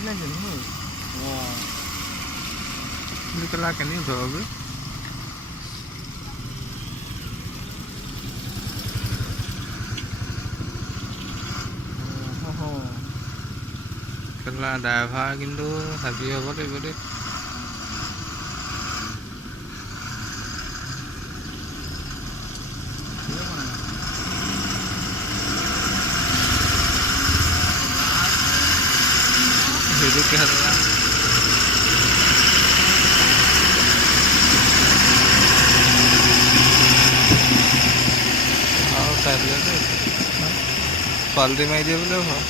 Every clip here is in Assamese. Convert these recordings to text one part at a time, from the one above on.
Ini kelakan ini udah apa? Kelah driver কিন্তু happy হ'ব লাগিব দেই সেইটো কি হ'ল আৰু কাইলৈ পাল্টি মাৰি দিয়ে বুলিও হয়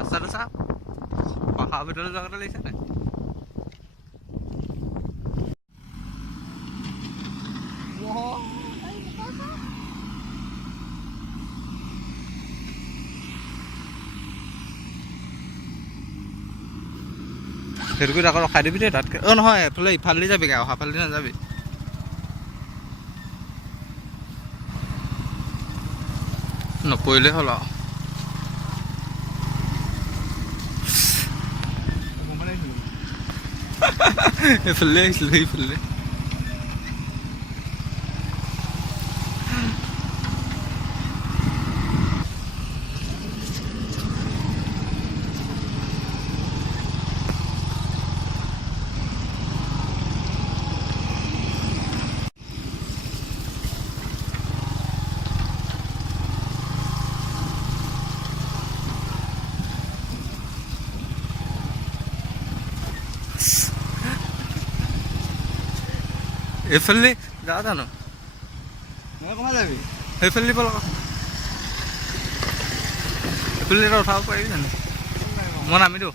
ৰাস্তাটো চাওক পাহাৰ ভিতৰলৈ যোৱা কথা লাগিছে নাই সেইটোকে আকৌ ৰখাই দিবি দেই তাতকৈ অঁ নহয় এইফালে ইফালেদি যাবিগৈ অহা ফালেদি নাযাবি নপৰিলেই হ'ল আৰু এইফালে আহিছিলোঁ সেইফালে এইফালে যা জানো মই কমা যাবি সেইফালে দিব লগা এইফালে এটা উঠাব পাৰিবি জানো মই নামি দিওঁ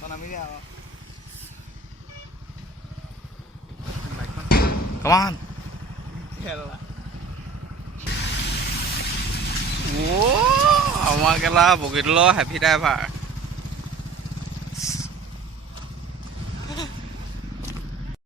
কমান আমাৰ কেলা বগীতলৰ হেভি ড্ৰাইভাৰ